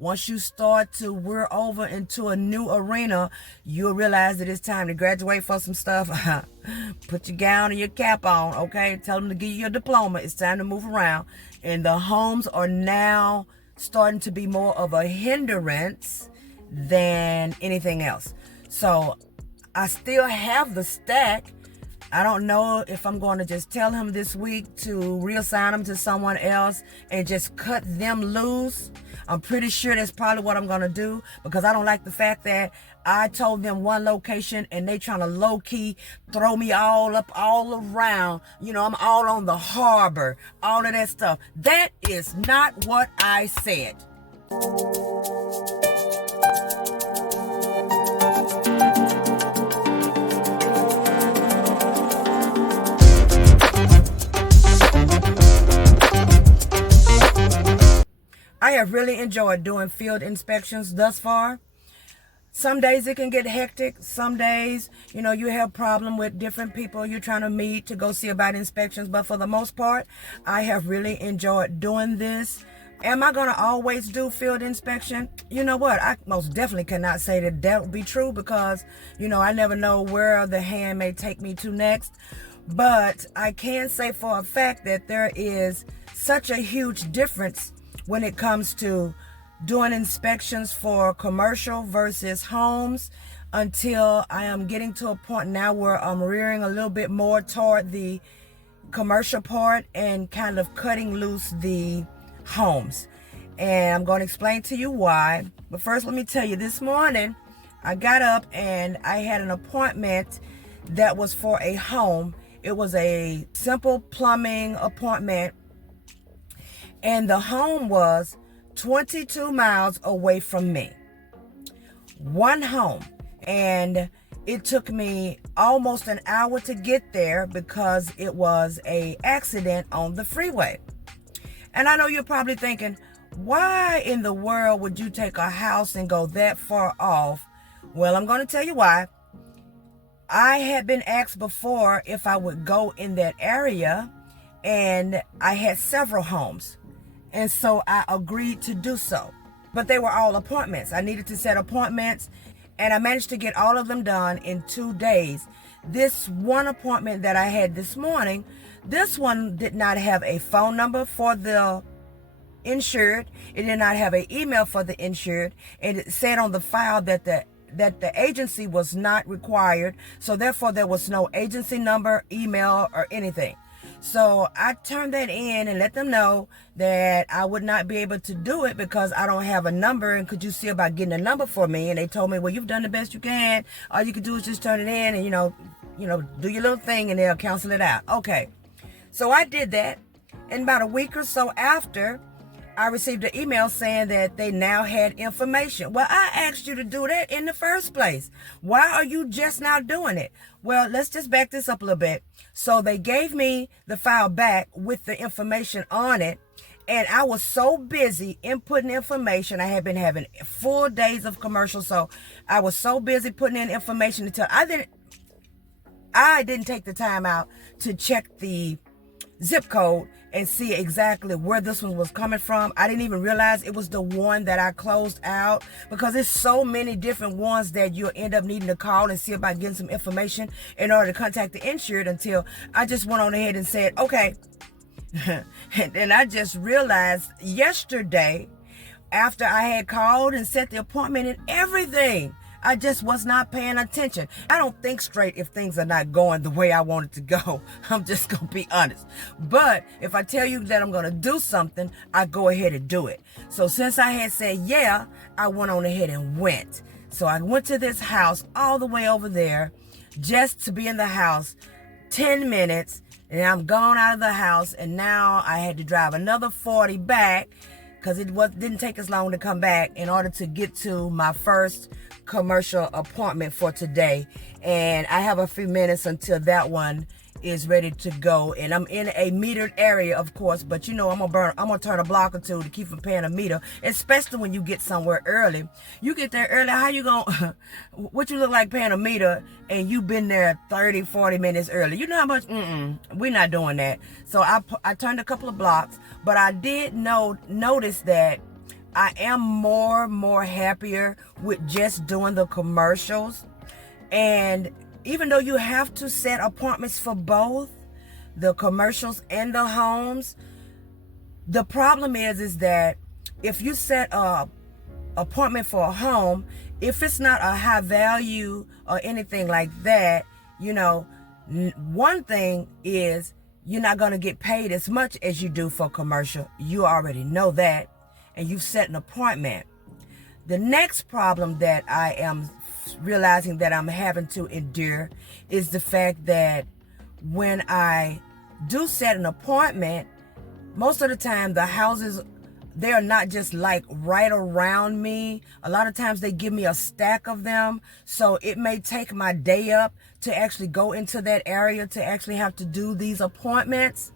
Once you start to wear over into a new arena, you'll realize that it's time to graduate for some stuff. Put your gown and your cap on, okay? Tell them to give you your diploma. It's time to move around. And the homes are now starting to be more of a hindrance than anything else. So I still have the stack. I don't know if I'm going to just tell him this week to reassign him to someone else and just cut them loose. I'm pretty sure that's probably what I'm going to do, because I don't like the fact that I told them one location and they trying to low-key throw me all up, all around. You know, I'm all on the harbor, all of that stuff. That is not what I said. I have really enjoyed doing field inspections thus far. Some days it can get hectic. Some days, you know, you have problem with different people you're trying to meet to go see about inspections. But for the most part, I have really enjoyed doing this. Am I going to always do field inspection? You know what? I most definitely cannot say that that would be true, because, you know, I never know where the hand may take me to next. But I can say for a fact that there is such a huge difference when it comes to doing inspections for commercial versus homes, until I am getting to a point now where I'm rearing a little bit more toward the commercial part and kind of cutting loose the homes. And I'm going to explain to you why. But first, let me tell you, this morning I got up and I had an appointment that was for a home. It was a simple plumbing appointment. And the home was 22 miles away from me. One home. And it took me almost an hour to get there because it was an accident on the freeway. And I know you're probably thinking, why in the world would you take a house and go that far off? Well, I'm going to tell you why. I had been asked before if I would go in that area, and I had several homes. And so I agreed to do so. But they were all appointments. I needed to set appointments, and I managed to get all of them done in 2 days. This one appointment that I had this morning, this one did not have a phone number for the insured. It did not have an email for the insured. And it said on the file that the agency was not required. So therefore, there was no agency number, email, or anything. So I turned that in and let them know that I would not be able to do it because I don't have a number. And could you see about getting a number for me? And they told me, well, you've done the best you can. All you can do is just turn it in and, you know, do your little thing and they'll cancel it out. Okay. So I did that. And about a week or so after, I received an email saying that they now had information. Well, I asked you to do that in the first place. Why are you just now doing it? Well, let's just back this up a little bit. So they gave me the file back with the information on it. And I was so busy inputting information. I had been having full days of commercials. So I was so busy putting in information until I didn't take the time out to check the zip code and see exactly where this one was coming from. I didn't even realize it was the one that I closed out, because there's so many different ones that you'll end up needing to call and see about getting some information in order to contact the insured, until I just went on ahead and said, okay. And then I just realized yesterday, after I had called and set the appointment and everything, I just was not paying attention. I don't think straight if things are not going the way I want it to go. I'm just going to be honest. But if I tell you that I'm going to do something, I go ahead and do it. So since I had said yeah, I went on ahead and went. So I went to this house all the way over there just to be in the house 10 minutes. And I'm gone out of the house. And now I had to drive another 40 back, because it didn't take as long to come back in order to get to my first commercial appointment for today. And I have a few minutes until that one is ready to go. And I'm in a metered area, of course, but you know I'm gonna turn a block or two to keep from paying a meter, especially when you get somewhere early. You get there early, how you gonna what you look like paying a meter and you've been there 30-40 minutes early? You know how much? We're not doing that. So I turned a couple of blocks, but I did notice that I am more happier with just doing the commercials. And even though you have to set appointments for both the commercials and the homes, the problem is that if you set a appointment for a home, if it's not a high value or anything like that, one thing is you're not going to get paid as much as you do for commercial. You already know that, and you've set an appointment. The next problem that I am realizing that I'm having to endure is the fact that when I do set an appointment, most of the time the houses, they are not just like right around me. A lot of times they give me a stack of them. So it may take my day up to actually go into that area to actually have to do these appointments.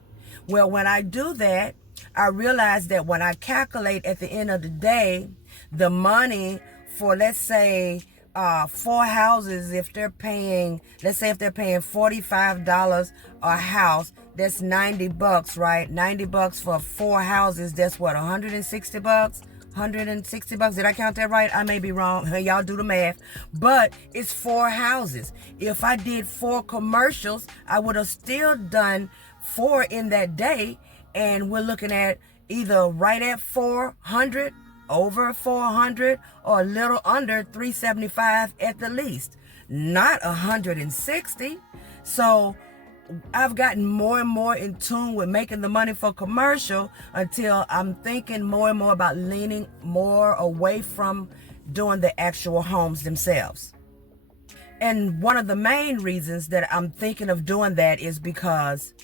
Well, when I do that, I realize that when I calculate at the end of the day, the money for, let's say, 4 houses, if they're paying, let's say if they're paying $45 a house, that's $90, right? $90 for 4 houses, that's what, $160? $160. Did I count that right? I may be wrong. Y'all do the math. But it's 4 houses. If I did 4 commercials, I would have still done 4 in that day. And we're looking at either right at 400, over 400, or a little under 375 at the least. Not 160. So I've gotten more and more in tune with making the money for commercial until I'm thinking more and more about leaning more away from doing the actual homes themselves. And one of the main reasons that I'm thinking of doing that is because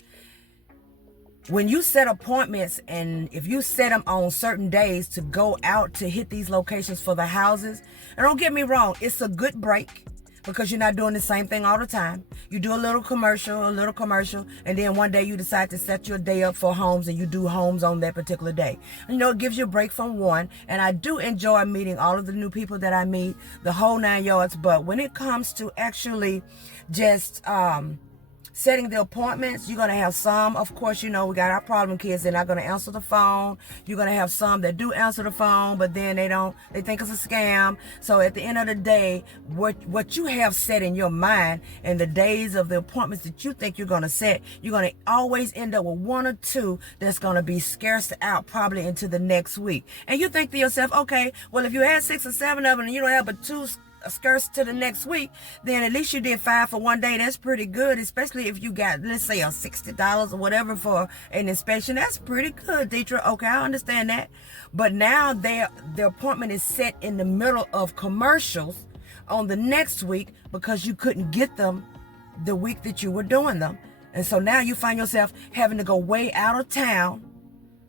when you set appointments, and if you set them on certain days to go out to hit these locations for the houses, and don't get me wrong, it's a good break because you're not doing the same thing all the time. You do a little commercial, and then one day you decide to set your day up for homes, and you do homes on that particular day. It gives you a break from one, and I do enjoy meeting all of the new people that I meet, the whole 9 yards. But when it comes to actually just setting the appointments, you're going to have some, of course, we got our problem kids. They're not going to answer the phone. You're going to have some that do answer the phone, but then they think it's a scam. So at the end of the day, what you have set in your mind and the days of the appointments that you think you're going to set, you're going to always end up with 1 or 2 that's going to be scarced out probably into the next week. And you think to yourself, okay, well, if you had 6 or 7 of them and you don't have but 2 skirts to the next week, then at least you did 5 for one day. That's pretty good, especially if you got, let's say, a $60 or whatever for an inspection. That's pretty good, Deidre. Okay, I understand that. But now their appointment is set in the middle of commercials on the next week because you couldn't get them the week that you were doing them. And so now you find yourself having to go way out of town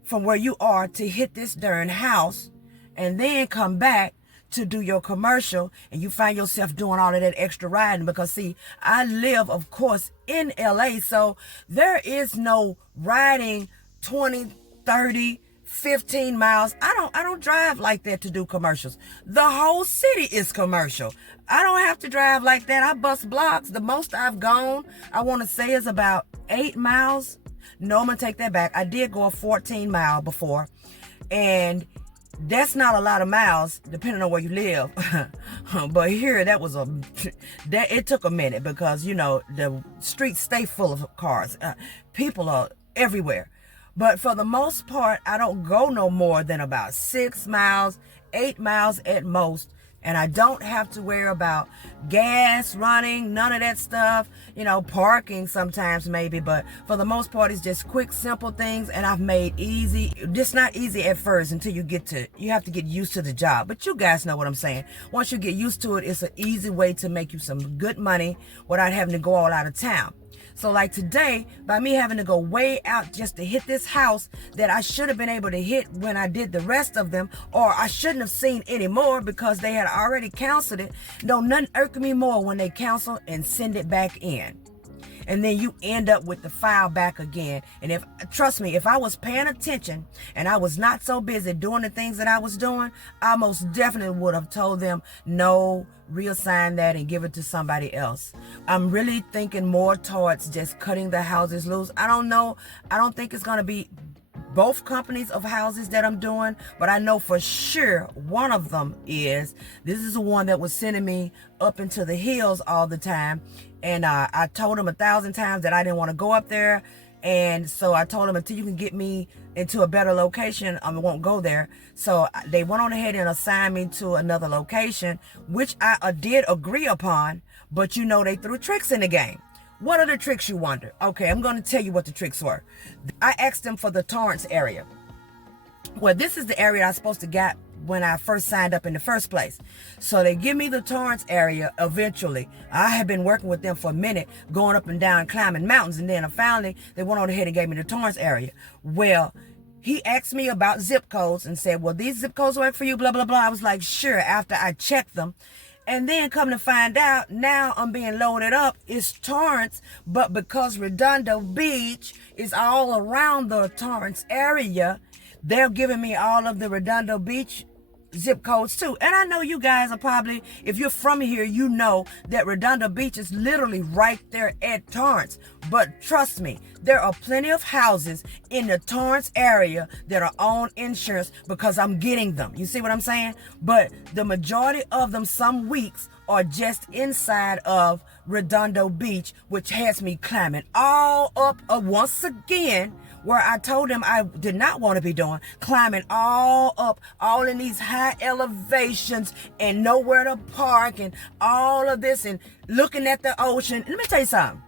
from where you are to hit this darn house and then come back to do your commercial, and you find yourself doing all of that extra riding because, see, I live, of course, in LA, so there is no riding 20, 30, 15 miles. I don't drive like that to do commercials. The whole city is commercial. I don't have to drive like that. I bust blocks. The most I've gone, I want to say, is about 8 miles. No, I'm going to take that back. I did go a 14 mile before, and that's not a lot of miles depending on where you live. But here, it took a minute because, the streets stay full of cars. People are everywhere. But for the most part, I don't go no more than about 6 miles, 8 miles at most. And I don't have to worry about gas running, none of that stuff, parking sometimes maybe, but for the most part, it's just quick, simple things. And I've made easy, just not easy at first until you have to get used to the job. But you guys know what I'm saying. Once you get used to it, it's an easy way to make you some good money without having to go all out of town. So like today, by me having to go way out just to hit this house that I should have been able to hit when I did the rest of them, or I shouldn't have seen any more because they had already canceled it. No, nothing irked me more when they cancel and send it back in. And then you end up with the file back again. And trust me, if I was paying attention and I was not so busy doing the things that I was doing, I most definitely would have told them, no, reassign that and give it to somebody else. I'm really thinking more towards just cutting the houses loose. I don't know. I don't think it's going to be both companies of houses that I'm doing, but I know for sure one of them is, this is the one that was sending me up into the hills all the time. And I told him 1,000 times that I didn't want to go up there. And so I told him, until you can get me into a better location, I won't go there. So they went on ahead and assigned me to another location, which I did agree upon. But you know, they threw tricks in the game. What are the tricks, you wonder? Okay, I'm going to tell you what the tricks were. I asked them for the Torrance area. Well, this is the area I was supposed to get when I first signed up in the first place. So they give me the Torrance area eventually. I had been working with them for a minute, going up and down, climbing mountains, and then finally they went on ahead and gave me the Torrance area. Well, he asked me about zip codes and said, well, these zip codes work for you, blah, blah, blah. I was like, sure, after I checked them. And then come to find out, now I'm being loaded up. It's Torrance, but because Redondo Beach is all around the Torrance area, they're giving me all of the Redondo Beach zip codes too. And I know you guys are probably, if you're from here, you know that Redondo Beach is literally right there at Torrance. But trust me, there are plenty of houses in the Torrance area that are on insurance because I'm getting them. You see what I'm saying? But the majority of them, some weeks, are just inside of Redondo Beach, which has me climbing all up once again where I told them I did not want to be doing, climbing all up, all in these high elevations and nowhere to park and all of this and looking at the ocean. Let me tell you something.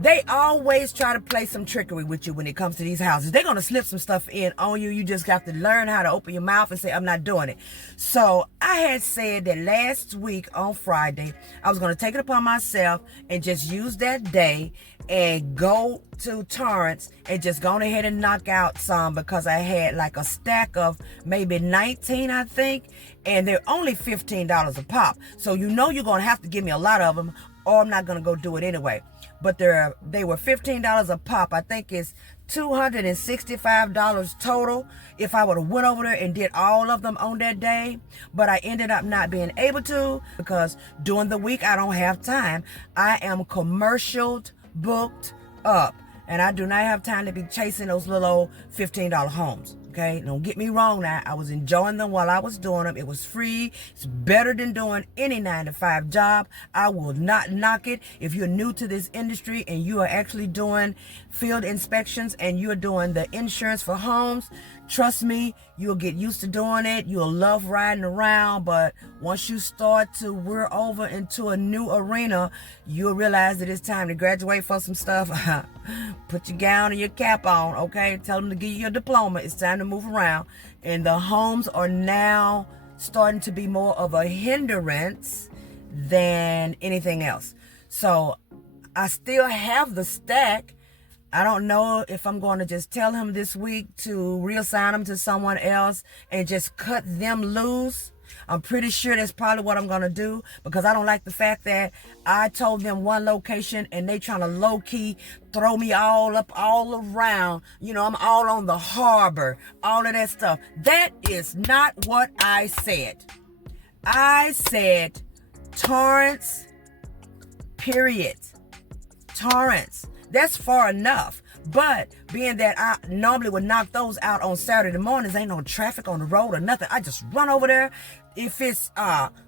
They always try to play some trickery with you when it comes to these houses. They're going to slip some stuff in on you. You just got to learn how to open your mouth and say, I'm not doing it. So I had said that last week on Friday, I was going to take it upon myself and just use that day and go to Torrance and just go ahead and knock out some, because I had like a stack of maybe 19, I think, and they're only $15 a pop. So you know you're going to have to give me a lot of them, or I'm not going to go do it anyway. But they were $15 a pop. I think it's $265 total if I would have went over there and did all of them on that day. But I ended up not being able to, because during the week I don't have time. I am commercial booked up, and I do not have time to be chasing those little old $15 homes. Okay, don't get me wrong now. I was enjoying them while I was doing them. It was free. It's better than doing any 9-to-5 job. I will not knock it. If you're new to this industry and you are actually doing field inspections and you're doing the insurance for homes, trust me, you'll get used to doing it. You'll love riding around. But once you start to wear over into a new arena, you'll realize that it's time to graduate for some stuff. Put your gown and your cap on, okay? Tell them to give you your diploma. It's time to move around. And the homes are now starting to be more of a hindrance than anything else. So I still have the stack. I don't know if I'm going to just tell him this week to reassign them to someone else and just cut them loose. I'm pretty sure that's probably what I'm going to do, because I don't like the fact that I told them one location and they trying to low-key throw me all up, all around. You know, I'm all on the harbor, all of that stuff. That is not what I said. I said Torrance, period. Torrance. That's far enough. But being that I normally would knock those out on Saturday mornings, ain't no traffic on the road or nothing. I just run over there. If it's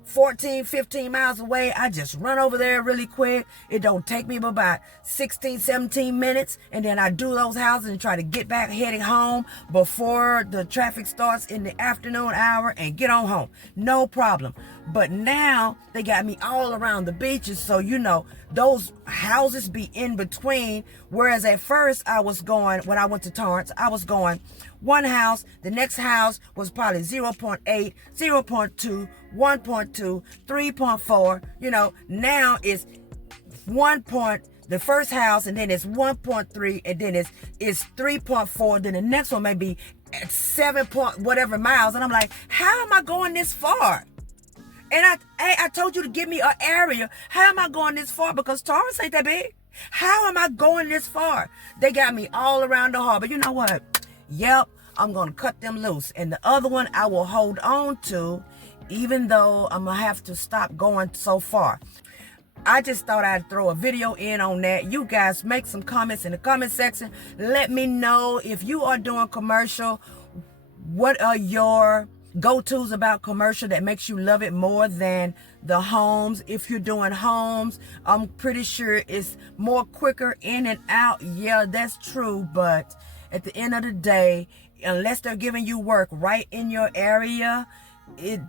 14, 15 miles away, I just run over there really quick. It don't take me but about 16, 17 minutes. And then I do those houses and try to get back heading home before the traffic starts in the afternoon hour and get on home. No problem. But now they got me all around the beaches. So, you know, those houses be in between. Whereas at first I was going, when I went to Torrance, I was going one house, the next house was probably 0.8, 0.2, 1.2, 3.4. You know, now it's 1 point, the first house, and then it's 1.3, and then it's 3.4. Then the next one may be at 7 point whatever miles. And I'm like, how am I going this far? And I told you to give me an area. How am I going this far? Because Torrance ain't that big. How am I going this far? They got me all around the harbor. You know what? Yep, I'm going to cut them loose. And the other one I will hold on to, even though I'm going to have to stop going so far. I just thought I'd throw a video in on that. You guys make some comments in the comment section. Let me know if you are doing commercial. What are your go-tos about commercial that makes you love it more than the homes? If you're doing homes, I'm pretty sure it's more quicker in and out. Yeah, that's true. But at the end of the day, unless they're giving you work right in your area,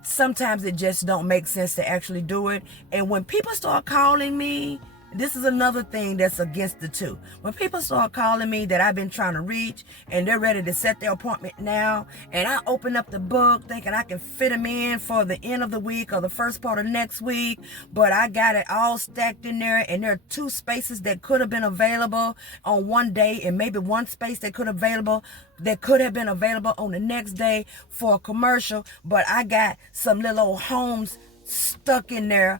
sometimes it just don't make sense to actually do it. And when people start calling me, this is another thing that's against the two. When people start calling me that I've been trying to reach and they're ready to set their appointment now, and I open up the book thinking I can fit them in for the end of the week or the first part of next week, but I got it all stacked in there, and there are 2 spaces that could have been available on one day, and maybe 1 space that could have been available on the next day for a commercial, but I got some little old homes stuck in there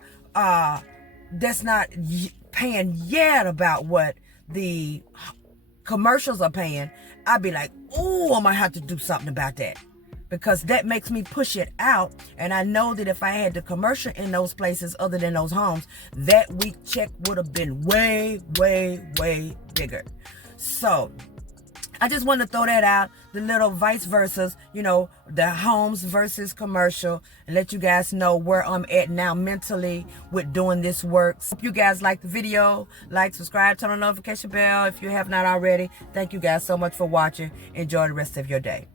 that's not paying yet about what the commercials are paying. I'd be like, oh, I might have to do something about that, because that makes me push it out. And I know that if I had the commercial in those places other than those homes, that week check would have been way, way, way bigger. So I just want to throw that out, the little vice versa, the homes versus commercial, and let you guys know where I'm at now mentally with doing this work. Hope you guys like the video. Like, subscribe, turn on the notification bell if you have not already. Thank you guys so much for watching. Enjoy the rest of your day.